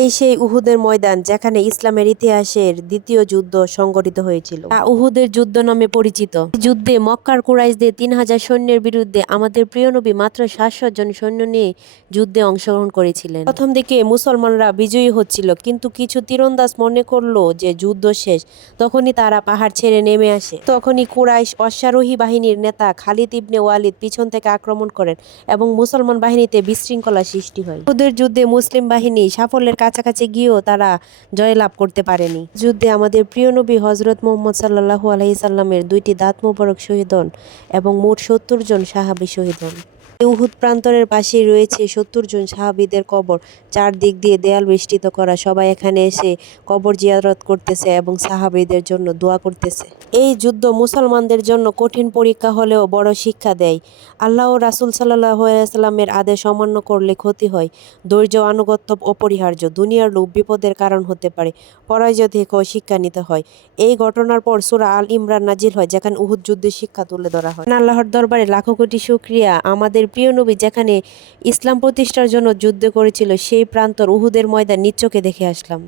এই সেই উহুদের ময়দান যেখানে ইসলামের ইতিহাসের দ্বিতীয় যুদ্ধ সংঘটিত হয়েছিল, তা উহুদের যুদ্ধ নামে পরিচিত। এই যুদ্ধে মক্কার কুরাইশদের 3000 সৈন্যের বিরুদ্ধে আমাদের প্রিয় নবী মাত্র 700 জন সৈন্য নিয়ে যুদ্ধে অংশগ্রহণ করেছিলেন। প্রথম দিকে মুসলমানরা বিজয়ী হচ্ছিল, কিন্তু কিছু তীরন্দাজ মনে করলো যে যুদ্ধ শেষ। তখনই তারা পাহাড় ছেড়ে নেমে আসে। তখনই কুরাইশ অশ্বারোহী বাহিনীর নেতা খালিদ ইবনে ওয়ালিদ পিছন থেকে আক্রমণ করেন এবং মুসলমান বাহিনীতে বিশৃঙ্খলা সৃষ্টি হয়। উহুদের যুদ্ধে মুসলিম বাহিনী সাফল্যের কাছাকাছি গিয়েও তারা জয়লাভ করতে পারেনি। যুদ্ধে আমাদের প্রিয় নবী হযরত মুহাম্মদ সাল্লাল্লাহু আলাইহি সাল্লামের 2টি দাঁত মোবারক শহীদ হন এবং মোট 70 জন সাহাবী শহীদ হন। এই উহুদ প্রান্তরের পাশেই রয়েছে 70 জন সাহাবীদের কবর। চারদিক দিয়ে দেয়াল বেষ্টিত করা। সবাই এখানে এসে কবর জিয়ারত করতেছে এবং সাহাবীদের জন্য দোয়া করতেছে। এই যুদ্ধ মুসলমানদের জন্য কঠিন পরীক্ষা হলেও বড় শিক্ষা দেয়। আল্লাহ ও রাসূল সাল্লাল্লাহু আলাইহি সাল্লামের আদেশ অমান্য করলে ক্ষতি হয়। ধৈর্য আনুগত্য অপরিহার্য। দুনিয়ার লোভ বিপদের কারণ হতে পারে। পরাজয় থেকেও শিক্ষা নিতে হয়। এই ঘটনার পর সূরা আল ইমরান নাজিল হয়, যেখানে উহুদ যুদ্ধের শিক্ষা তুলে ধরা হয়। আল্লাহর দরবারে লাখো কোটি শুকরিয়া, আমাদের প্রিয় নবী যেখানে ইসলাম প্রতিষ্ঠার জন্য যুদ্ধ করেছিল সেই প্রান্তর উহুদের ময়দান নিজ চোখে দেখে আসলাম।